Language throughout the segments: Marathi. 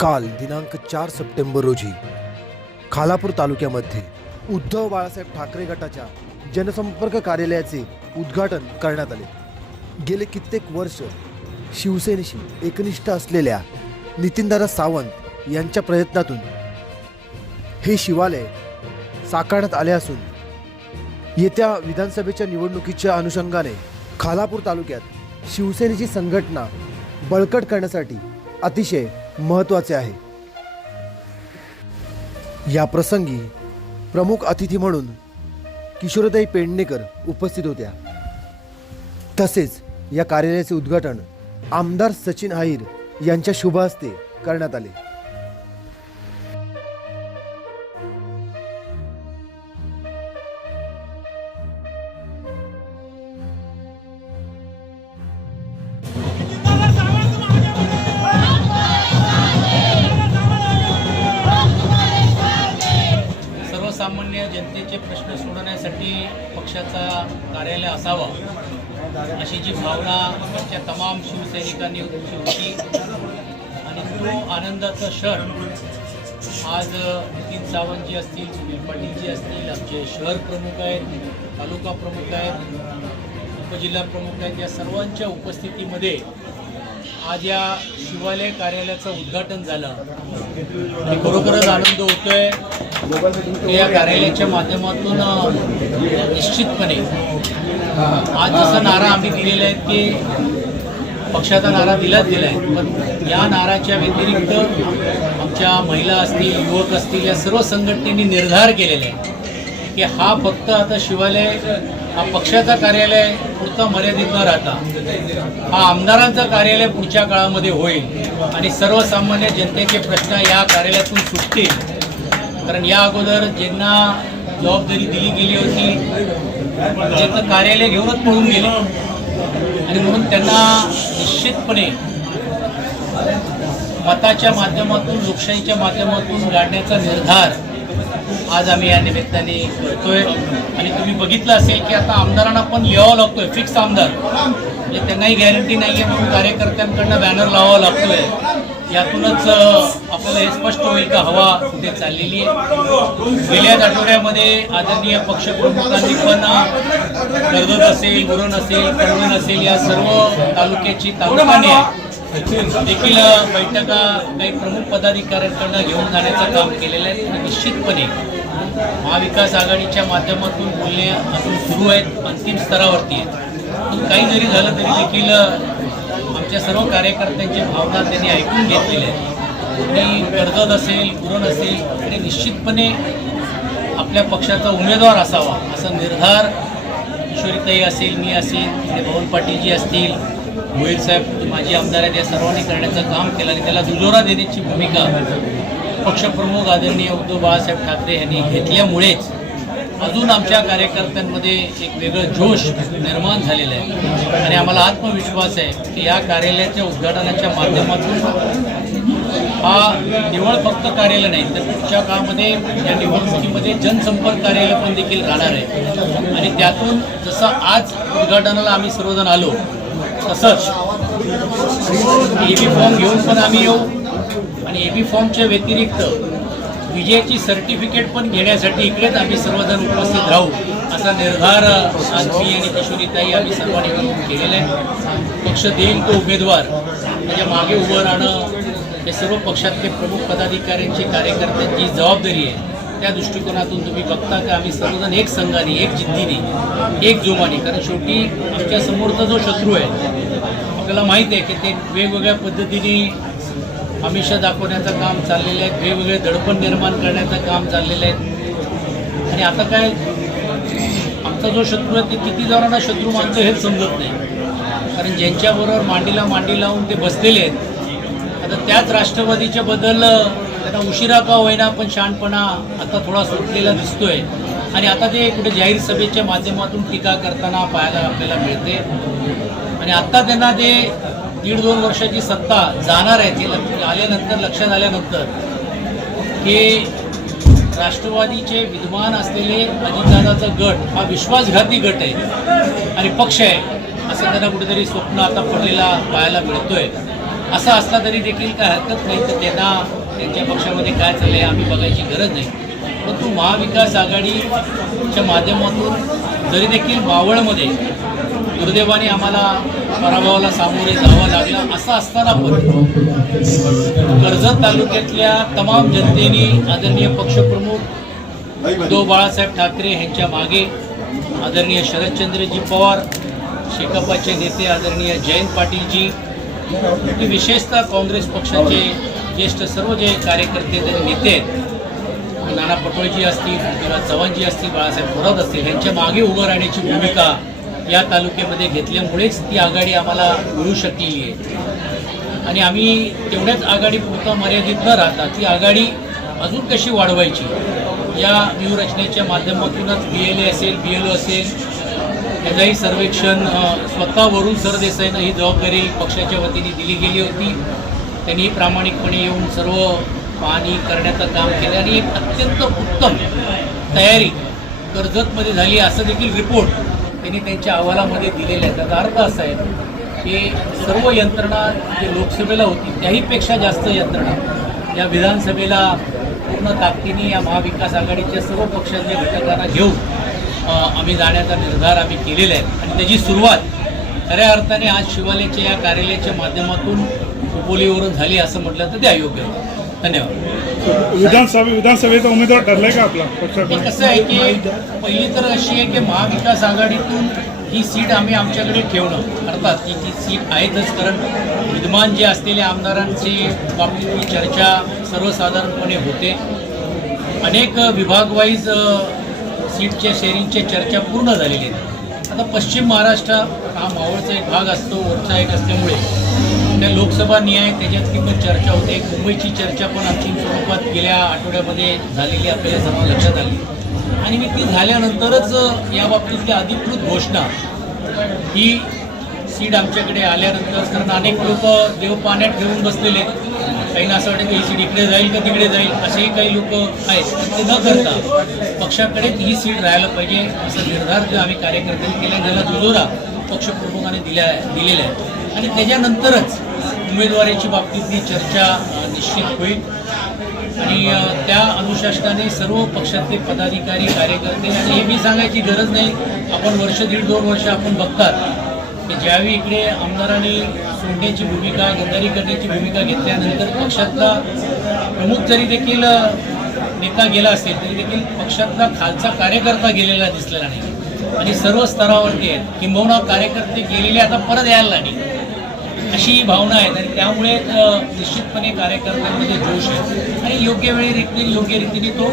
काल दिनांक चार सप्टेंबर रोजी खालापूर तालुक्यामध्ये उद्धव बाळासाहेब ठाकरे गटाच्या जनसंपर्क कार्यालयाचे उद्घाटन करण्यात आले. गेले कित्येक वर्ष शिवसेनेशी एकनिष्ठ असलेल्या नितीनदादा सावंत यांच्या प्रयत्नातून हे शिवालय साकारण्यात आले असून येत्या विधानसभेच्या निवडणुकीच्या अनुषंगाने खालापूर तालुक्यात शिवसेनेची संघटना बळकट करण्यासाठी अतिशय महत्त्वाचे आहे. या प्रसंगी प्रमुख अतिथी म्हणून किशोरताई पेडणेकर उपस्थित होत्या. तसेच या कार्यालयाचे उद्घाटन आमदार सचिन आहिर यांच्या शुभ हस्ते करण्यात आले. सर्वसामान्य जनतेचे प्रश्न सोडवण्यासाठी पक्षाचा कार्यालय असावा अशी जी भावना आमच्या तमाम शिवसैनिकांनी होती. आणि तो आनंदाचा क्षण आज नितीन सावंतजी असतील सुनील पाटीलजी असतील आमचे शहर प्रमुख आहेत तालुका प्रमुख आहेत उपजिल्हा प्रमुख आहेत या सर्वांच्या उपस्थितीमध्ये आज या शिवालय कार्यालयाचं उद्घाटन झालं. आणि खरोखरच आनंद होतोय. की या कार्यालयाच्या माध्यमातून निश्चितपणे आज जसा नारा आम्ही दिलेला आहे की पक्षाचा नारा दिलाच दिला आहे पण या नाराच्या व्यतिरिक्त आमच्या महिला असतील युवक असतील या सर्व संघटनेने निर्धार केलेला आहे की हा फक्त आता शिवालय हा पक्षाचा कार्यालय पुढचा मर्यादित न राहता. हा आमदारांचं कार्यालय पुढच्या काळामध्ये होईल आणि सर्वसामान्य जनतेचे प्रश्न या कार्यालयातून सुटतील. कारण या अगोदर ज्यांना जबाबदारी दिली गेली होती त्यांचं कार्यालय घेऊनच पळून गेले. आणि म्हणून त्यांना निश्चितपणे मताच्या माध्यमातून लोकशाहीच्या माध्यमातून गाडण्याचा निर्धार आज आम्ही या निमित्ताने करतोय. आणि तुम्ही बघितलं असेल की आता आमदारांना पण यावं लागतोय फिक्स आमदार. म्हणजे त्यांनाही गॅरंटी नाही आहे म्हणून कार्यकर्त्यांकडनं बॅनर लावावा लागतोय. यातूनच आपल्याला हे स्पष्ट होईल का? हवा कुठे चाललेली आहे? गेल्याच आठवड्यामध्ये आदरणीय पक्षप्रमुखांनी पण कर्जत असेल उरण असेल कळवण असेल या सर्व तालुक्याची तालुकाने देखील बैठका काही प्रमुख पदाधिकाऱ्यांकडनं घेऊन जाण्याचं काम केलेलं आहे. आणि निश्चितपणे महाविकास आघाडीच्या माध्यमातून बोलणे अजून सुरू आहेत अंतिम स्तरावरती आहेत. पण काही जरी झालं तरी देखील आमच्या सर्व कार्यकर्त्यांची भावना त्यांनी ऐकून घेतलेल्या आहेत आणि कर्जत असेल गुरण असेल आणि निश्चितपणे आपल्या पक्षाचा उमेदवार असावा असा निर्धार किशोरीताई असेल मी असेल भवन पाटीलजी असतील मोहिल साहेब माजी आमदार आहेत या सर्वांनी करण्याचं काम केलं आणि त्याला दुजोरा देण्याची भूमिका पक्षप्रमुख आदरणीय उद्धव बाळासाहेब ठाकरे यांनी घेतल्यामुळेच अजून आमच्या कार्यकर्त्यांमध्ये एक वेगळं जोश निर्माण झालेलं आहे. आणि आम्हाला आत्मविश्वास आहे की या कार्यालयाच्या उद्घाटनाच्या माध्यमातून हा निवळ फक्त कार्यालय नाही तर पुढच्या काळामध्ये या निवडणुकीमध्ये जनसंपर्क कार्यालय पण देखील राहणार आहे. आणि त्यातून जसं आज उद्घाटनाला आम्ही सर्वजण आलो तसंच ए बी फॉर्म घेऊन पण आम्ही येऊ. आणि ए बी फॉर्मच्या व्यतिरिक्त विजयाची सर्टिफिकेट पण घेण्यासाठी इकडेच आम्ही सर्वजण उपस्थित राहू असा निर्धार आज मी आणि किशोरीताई आम्ही सर्वांनी मिळून केलेला आहे. पक्ष देईल तो उमेदवार. त्याच्यामागे उभं राहणं हे सर्व पक्षातले प्रमुख पदाधिकाऱ्यांची कार्यकर्त्यांची जबाबदारी आहे. त्या दृष्टिकोनातून तुम्ही बघता की? आम्ही सर्वजण एक संघाने एक जिद्दीने एक जोमाने. कारण शेवटी आमच्या समोरचा जो शत्रू आहे आपल्याला माहीत आहे की ते वेगवेगळ्या पद्धतीने आमिषा दाखवण्याचं काम चाललेलं आहे वेगवेगळे दडपण निर्माण करण्याचं काम चाललेलं आहे. आणि आता काय आमचा जो शत्रू आहे ते किती जणांना शत्रू मानतो हेच समजत नाही. कारण ज्यांच्याबरोबर मांडीला मांडी लावून ते बसलेले आहेत आता त्याच राष्ट्रवादीच्या बद्दल आता उशिरा का होईना पण शहाणपणा आता थोडा सुटलेला दिसतोय. आणि आता ते कुठे जाहीर सभेच्या माध्यमातून टीका करताना पाहायला आपल्याला मिळते. आणि आत्ता त्यांना ते दीड दोन वर्षाची सत्ता जाणार आहे ते लक्ष- आल्यानंतर लक्षात आल्यानंतर. की राष्ट्रवादीचे विद्वान असलेले अजितदादाचा गट हा विश्वासघाती गट आहे आणि पक्ष आहे असं त्यांना कुठेतरी स्वप्न आता पडलेला पाहायला मिळतोय. असं असला तरी देखील काय हरकत नाही तर त्यांना त्यांच्या पक्षामध्ये काय चाललं आहे आम्ही बघायची गरज नाही. परंतु महाविकास आघाडीच्या माध्यमातून जरी देखील मावळमध्ये दुर्दैवाने आम्हाला पराभवाला सामोरे जावं लागलं. असं असताना पण कर्जत तालुक्यातल्या तमाम जनतेने आदरणीय पक्षप्रमुख उद्धव बाळासाहेब ठाकरे यांच्या मागे आदरणीय शरदचंद्रजी पवार शेकापाचे नेते आदरणीय जयंत पाटीलजी विशेषतः काँग्रेस पक्षाचे ज्येष्ठ सर्व जे कार्यकर्ते नेते आहेत नाना पटोळेजी असतील किंवा चव्हाणजी असतील बाळासाहेब थोरात असतील यांच्या मागे उभं राहण्याची भूमिका या तालुक्यामध्ये घेतल्यामुळेच ती आघाडी आम्हाला मिळू शकलेली आहे. आणि आम्ही तेवढ्याच आघाडी पुरता मर्यादित न राहता ती आघाडी अजून कशी वाढवायची या व्यूहरचनेच्या माध्यमातूनच बी एल ए असेल बी एल ओ असेल याचंही सर्वेक्षण अ, स्वतःवरून सरदेसाईनं ही जबाबदारी पक्षाच्या वतीने दिली गेली होती. त्यांनी प्रामाणिकपणे येऊन सर्व पाहणी करण्याचं काम केलं आणि एक अत्यंत उत्तम तयारी कर्जतमध्ये झाली असं देखील रिपोर्ट त्यांनी त्यांच्या अहवालामध्ये दिलेला आहे. त्याचा अर्थ असा आहे की सर्व यंत्रणा जे लोकसभेला होती त्याहीपेक्षा जास्त यंत्रणा या विधानसभेला पूर्ण ताकदीने या महाविकास आघाडीच्या सर्व पक्षांच्या घटकांना घेऊन आम्ही जाण्याचा निर्धार आम्ही केलेला आहे. आणि त्याची सुरुवात खऱ्या अर्थाने आज शिवालयाच्या या कार्यालयाच्या माध्यमातून उपोलीवरून झाली असं म्हटलं तर ते अयोग्य आहे. धन्यवाद. विधानसभा विधानसभेचा उमेदवार ठरलाय का आपला? कसं आहे की पहिली तर अशी आहे की महाविकास आघाडीतून ही सीट आम्ही आमच्याकडे ठेवणं अर्थात की ती सीट आहेतच. कारण विद्यमान जे असलेल्या आमदारांची बाबतीतली चर्चा सर्वसाधारणपणे होते. अनेक विभाग वाईज सीटच्या शेअरिंगच्या चर्चा पूर्ण झालेली आहेत. आता पश्चिम महाराष्ट्र हा मावळचा एक भाग असतो वरचा एक असल्यामुळे. त्या लोकसभा न्याय त्याच्यातली पण चर्चा होते मुंबईची चर्चा पण अंतिम स्वरूपात गेल्या आठवड्यामध्ये झालेली आपल्याला सर्व लक्षात आली. आणि मी ती झाल्यानंतरच या बाबतीतली अधिकृत घोषणा ही सीट आमच्याकडे आल्यानंतर कारण अनेक लोक देव पाण्यात घेऊन बसलेले आहेत. काहींना असं वाटतं की ही सीट इकडे जाईल का तिकडे जाईल असेही काही लोक आहेत. ते न करता पक्षाकडेच ही सीट राहायला पाहिजे असा निर्धार जो आम्ही कार्यकर्त्यांनी केला ज्याला दुजोरा पक्षप्रमुखाने दिल्या दिलेला आहे. आणि त्याच्यानंतरच उमेदवारीची बाबतीतली चर्चा निश्चित होईल. आणि त्या अनुशासनाने सर्व पक्षातले पदाधिकारी कार्यकर्ते आणि हे मी सांगायची गरज नाही. आपण वर्ष दीड दोन वर्ष आपण बघतात. की ज्यावेळी इकडे आमदारांनी सोडण्याची भूमिका गद्दारी करण्याची भूमिका घेतल्यानंतर पक्षातला प्रमुख जरी देखील नेता गेला असेल तरी देखील पक्षातला खालचा कार्यकर्ता गेलेला दिसलेला नाही. आणि सर्व स्तरावरती आहेत. किंबहुना कार्यकर्ते गेलेले आता परत यायला नाही अशी ही भावना आहे आणि त्यामुळे निश्चितपणे कार्यकर्त्यांमध्ये जोश आहे. आणि योग्य वेळी रीतीने योग्य रीतीने तो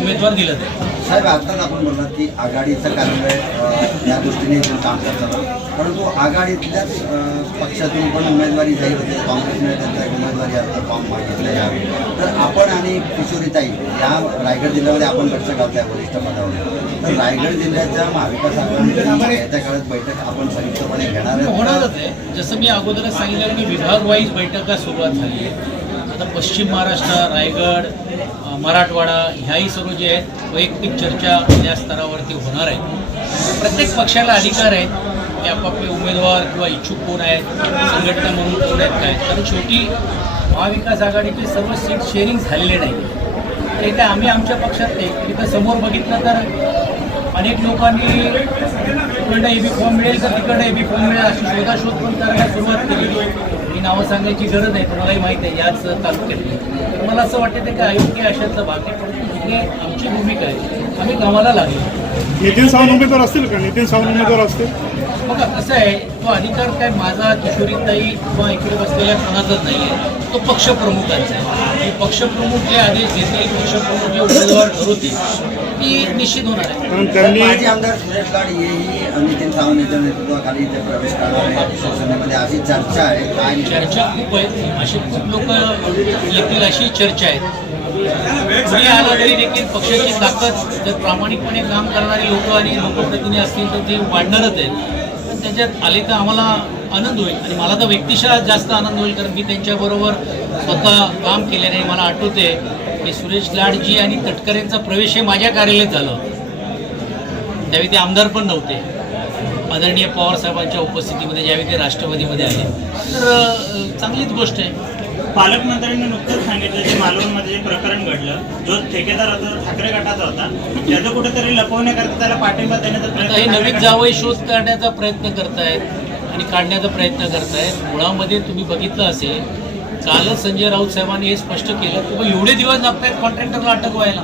उमेदवार दिला जाईल. साहेब आत्ताच आपण बोललात की आघाडीचं कार्यालय या दृष्टीने इथून काम करतात परंतु आघाडीतल्याच पक्षातून पण उमेदवारी जाहीर होते म्हणजे काँग्रेसने त्यांचा उमेदवारी आता फॉर्म मागितला यावेळी आपण आणि किशोरीताई या रायगड जिल्ह्यामध्ये आपण लक्ष घालताय वरिष्ठ पदावर. तर रायगड जिल्ह्याच्या महाविकास आघाडीची येत्या काळात बैठक आपण संयुक्तपणे घेणार हो, होणारच आहे. जसं मी अगोदरच सांगितलं की विभाग वाईज बैठका सुरुवात झाली आहे. आता पश्चिम महाराष्ट्र रायगड मराठवाडा ह्याही सर्व जे आहेत वैयक्तिक चर्चा या स्तरावरती होणार आहे प्रत्येक पक्षाला अधिकार आहेत की आपापले उमेदवार किंवा इच्छुक कोण आहेत संघटना म्हणून कोण आहेत काय कारण शेवटी महाविकास आघाडीचे सर्व सीट शेअरिंग झालेले नाही. ते काय आम्ही आमच्या पक्षात नाही. इथं समोर बघितलं तर अनेक लोकांनी इकडं ए बी फॉर्म मिळेल तर तिकडं ए बी फॉर्म मिळेल अशी शोधाशोध पण करायला सुरुवात केली. ही नावं सांगायची गरज आहे तुम्हालाही माहीत आहे याच तालुक्यातली मला असं वाटतं ते काय अयोग्य अशातलं भाग आहे. परंतु तिथे आमची भूमिका आहे. आम्ही गावाला लागलो. नितीन सावंत उमेदवार असतील का? नितीन सावंत उमेदवार असतील. बघा कसं आहे तो अधिकार काय माझा किशोरीताई किंवा इकडे बसलेल्या कोणाचाच नाही आहे तो पक्षप्रमुखांचा आहे. पक्षप्रमुख जे आदेश देतील पक्षप्रमुख जे उमेदवार ठरवतील. ती निश्चित होणार आहे. माजी आमदार सुरेश लाड हेही नितीन सावंत यांच्या नेतृत्वाखाली इथे प्रवेश करणार आहे. शिवसेनेमध्ये अशी चर्चा आहे. काय चर्चा खूप आहेत अशी खूप लोक येतील अशी चर्चा आहे. कुणी आलं तरी देखील पक्षाची ताकद जर प्रामाणिकपणे काम करणारे लोक आणि लोकप्रतिनिधी असतील तर ते वाढणारच आहेत. पण त्याच्यात आले तर आम्हाला आनंद होईल. आणि मला तर व्यक्तिशः जास्त आनंद होईल कारण मी त्यांच्याबरोबर स्वतः काम केल्याने मला आठवते की सुरेश लाडजी आणि तटकरेंचा प्रवेश हे माझ्या कार्यालयात झालं. त्यावेळी ते आमदार पण नव्हते. आदरणीय पवारसाहेबांच्या उपस्थितीमध्ये ज्यावेळी ते राष्ट्रवादीमध्ये आले. तर चांगलीच गोष्ट आहे. पालकमंत्र्यांनी नुकतंच सांगितलं जे मालवणमध्ये जे प्रकरण घडलं जो ठेकेदार होता ठाकरे गटाचा होता त्याचं कुठेतरी लपवण्याकरता त्याला पाठिंबा देण्याचा हे प्रयत्न नवीन जावई शोध काढण्याचा प्रयत्न करतायत आणि काढण्याचा प्रयत्न करतायत. मुळामध्ये तुम्ही बघितलं असेल कालच संजय राऊत साहेबांनी हे स्पष्ट केलं की बा एवढे दिवस लागतायत कॉन्ट्रॅक्टरला अटक व्हायला.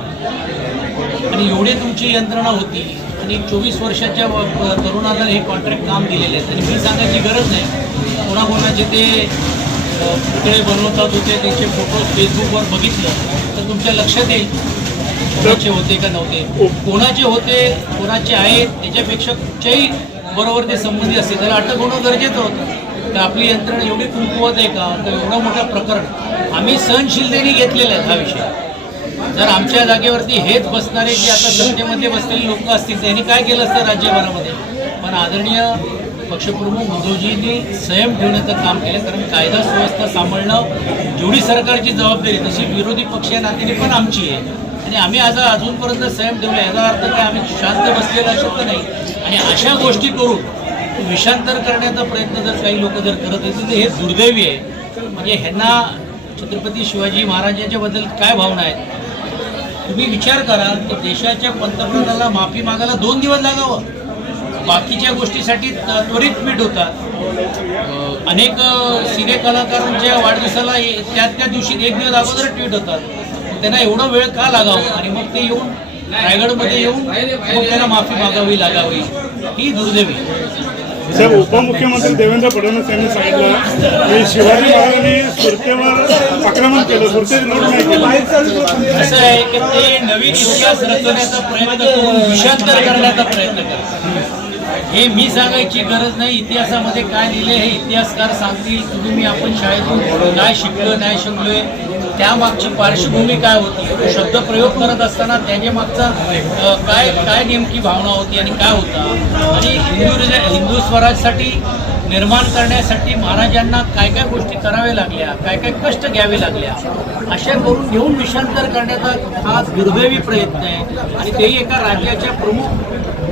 आणि एवढे तुमची यंत्रणा होती आणि चोवीस वर्षाच्या तरुणाला हे कॉन्ट्रॅक्ट काम दिलेले आहेत. आणि मी सांगायची गरज नाही कोणाकोणाचे ते पुतळे बनवतात होते त्यांचे फोटो फेसबुकवर बघितलं तर तुमच्या लक्षात येईल कोणाचे होते का नव्हते. कोणाचे होते कोणाचे आहेत त्याच्यापेक्षा कुठच्याही बरोबर ते संबंधित असते त्याला अटक होणं गरजेचं होतं. तर आपली यंत्रणा एवढी कुंकुवत आहे का? तर एवढं मोठं प्रकरण आम्ही सहनशीलतेने घेतलेलं आहे हा विषय. जर आमच्या जागेवरती हेच बसणारे जे आता सत्तेमध्ये बसलेले लोक असतील त्यांनी काय केलं असतं राज्यभरामध्ये? पण आदरणीय पक्षप्रमुख उद्धवजींनी संयम ठेवण्याचं काम केलं. कारण कायदा सुव्यवस्था सांभाळणं जेवढी सरकारची जबाबदारी तशी विरोधी पक्ष या नात्याने पण आमची आहे. आणि आम्ही आज अजूनपर्यंत संयम ठेवला याचा अर्थ काय? आम्ही शांत बसलेला शक्य नाही. आणि अशा गोष्टी करून विषांतर करण्याचा प्रयत्न जर काही लोक जर करत असतील तर हे दुर्दैवी आहे. म्हणजे ह्यांना छत्रपती शिवाजी महाराजांच्याबद्दल काय भावना आहेत? तुम्ही विचार करा की देशाच्या पंतप्रधानाला माफी मागायला दोन दिवस लागावं. बाकीच्या गोष्टीसाठी त- त्वरित ट्विट होतात. अनेक सिने कलाकारांच्या वाढदिवसाला त्या त्या दिवशी एक दिवस अगोदर ट्विट होतात. त्यांना एवढा वेळ का लागावं? आणि मग ते येऊन रायगडमध्ये येऊन मग त्यांना माफी मागावी लागावी. ही दुर्दैवी. साहेब उपमुख्यमंत्री देवेंद्र फडणवीस यांनी सांगितलं की शिवाजी महाराजांनी सुरतेवर आक्रमण केलं केली. असं आहे की ते नवीन इतिहास रचण्याचा प्रयत्न करून विषांतर करण्याचा प्रयत्न करतात. हे मी सांगायची गरज नाही. इतिहासामध्ये काय लिहिले हे इतिहासकार सांगतील. तुम्ही मी आपण शाळेतून काय शिकलो नाही शिकलोय त्यामागची पार्श्वभूमी काय होती? शब्द प्रयोग करत असताना त्याच्या मागचा काय काय नेमकी भावना होती आणि काय होता? आणि हिंदू हिंदू स्वराजसाठी निर्माण करण्यासाठी महाराजांना काय काय गोष्टी कराव्या लागल्या? काय काय कष्ट घ्यावे लागल्या? अशा करून घेऊन विषांतर करण्याचा हा दुर्दैवी प्रयत्न आहे. आणि तेही एका राज्याच्या प्रमुख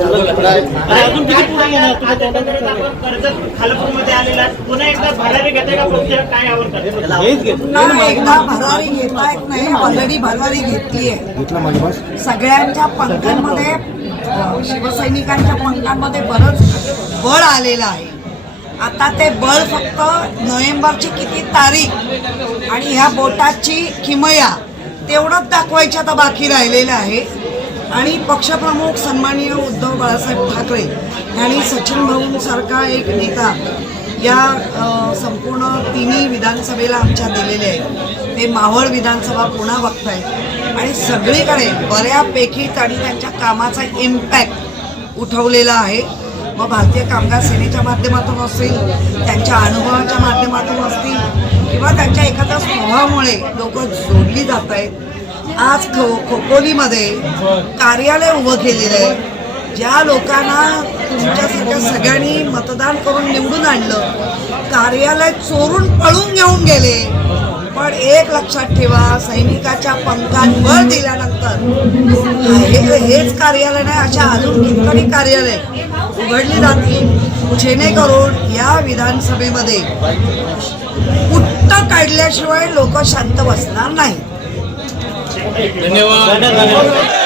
अजून किती पुढे येणार? तुम्ही तोंडाकडे दाखवत कर्जत खालापूरमध्ये आलेला पुन्हा एकदा भरारी घेते का? पुढच्या काय आवडतं पुन्हा एकदा भरारी घेता येत नाही. ऑलरेडी भरारी घेतली आहे सगळ्यांच्या पंखांमध्ये शिवसैनिकांच्या पंखांमध्ये बरंच बळ आलेलं आहे. आता ते बळ फक्त नोव्हेंबरची किती तारीख आणि ह्या बोटाची किमया तेवढंच दाखवायचं आता बाकी राहिलेलं आहे. आणि पक्षप्रमुख सन्माननीय उद्धव बाळासाहेब ठाकरे यांनी सचिन भाऊंसारखा एक नेता या संपूर्ण तिन्ही विधानसभेला आमच्या दिलेले आहेत. ते मावळ विधानसभा पुन्हा बघतायत. आणि सगळीकडे बऱ्यापैकी त्यांनी त्यांच्या कामाचा इम्पॅक्ट उठवलेला आहे. मग भारतीय कामगार सेनेच्या माध्यमातून असतील त्यांच्या अनुभवाच्या माध्यमातून असतील किंवा त्यांच्या एखाद्या स्वभावामुळे लोक जोडली जात आहेत आज खो खोपोलीमध्ये कार्यालय उभं केलेलं आहे. ज्या लोकांना तुमच्यासारख्या सगळ्यांनी मतदान करून निवडून आणलं कार्यालय चोरून पळून घेऊन गेले. पण एक लक्षात ठेवा सैनिकाच्या पंखांवर दिल्यानंतर हे हेच कार्यालय नाही अशा अजून ठिकाणी कार्यालय उघडली जातील. जेणेकरून या विधानसभेमध्ये कुट्ट काढल्याशिवाय लोक शांत बसणार नाही धन्यवाद.